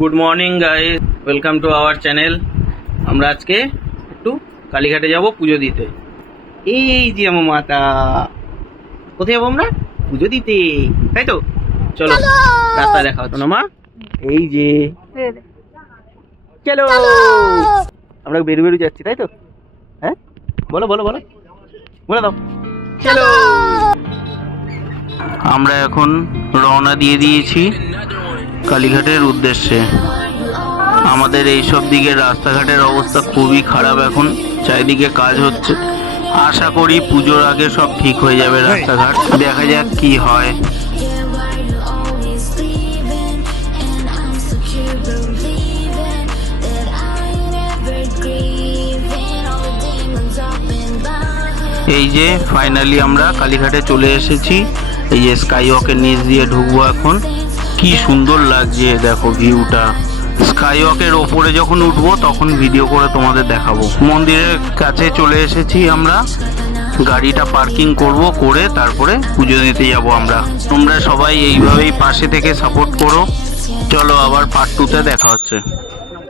Good morning guys, welcome to our channel. আমরা আজকে একটু কালীঘাটে যাব পুজো দিতে। এই যে আমার মাতা, কোথায় যাবো আমরা? পুজো দিতে, তাই তো? চলো রাস্তায় দেখা হতো না মা। এই যে চলো, আমরা বেরু বেরু যাচ্ছি, তাই তো? হ্যাঁ, বলো বলো বলো, বলে দাও। চলো, আমরা এখন রওনা দিয়ে দিয়েছি কালীঘাটের উদ্দেশ্যে। আমাদের এইসব দিকে রাস্তাঘাটের অবস্থা খুবই খারাপ, এখন চারিদিকে কাজ হচ্ছে। আশা করি পুজোর আগে সব ঠিক হয়ে যাবে রাস্তাঘাট, দেখা যাক কি হয়। এই যে ফাইনালি আমরা কালীঘাটে চলে এসেছি। এই যে স্কাই ওয়াকের নিচ দিয়ে ঢুকবো এখন। কি সুন্দর লাগছে দেখো ভিউটা। স্কাই ওয়াকের ওপরে যখন উঠবো তখন ভিডিও করে তোমাদের দেখাবো। মন্দিরের কাছে চলে এসেছি আমরা, গাড়িটা পার্কিং করব, করে তারপরে পুজো দিতে যাব আমরা। তোমরা সবাই এইভাবেই পাশে থেকে সাপোর্ট করো। চলো আবার পার্ট 2 তে দেখা হচ্ছে।